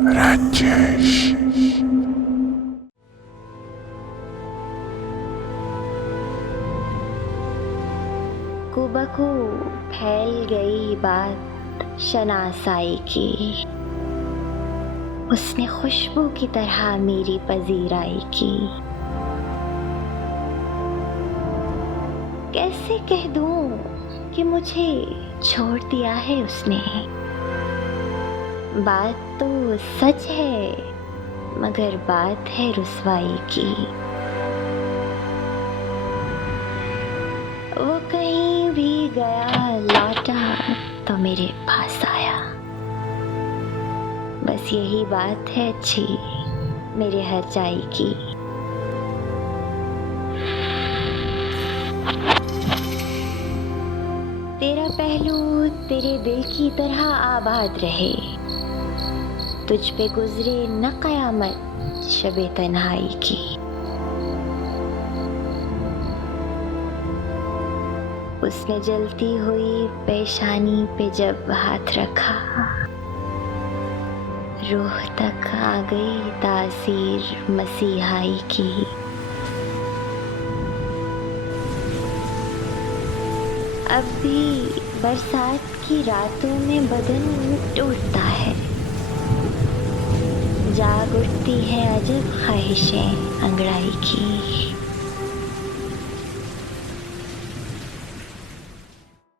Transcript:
राजेश। कुबकू फैल गई बात शनासाई की। उसने खुशबू की तरह मेरी पजीराई की। कैसे कह दूं कि मुझे छोड़ दिया है उसने। बात तो सच है मगर बात है रुसवाई की। वो कहीं भी गया लौटा तो मेरे पास आया। बस यही बात है अच्छी मेरे हरजाई की। तेरा पहलू तेरे दिल की तरह आबाद रहे। तुझ पे गुजरे न कयामत शबे तन्हाई की। उसने जलती हुई पेशानी पे जब हाथ रखा, रूह तक आ गई तासीर मसीहाई की। अब भी बरसात की रातों में बदन टूटता है। जाग उठती है अजब ख्वाहिशें अंगड़ाई की।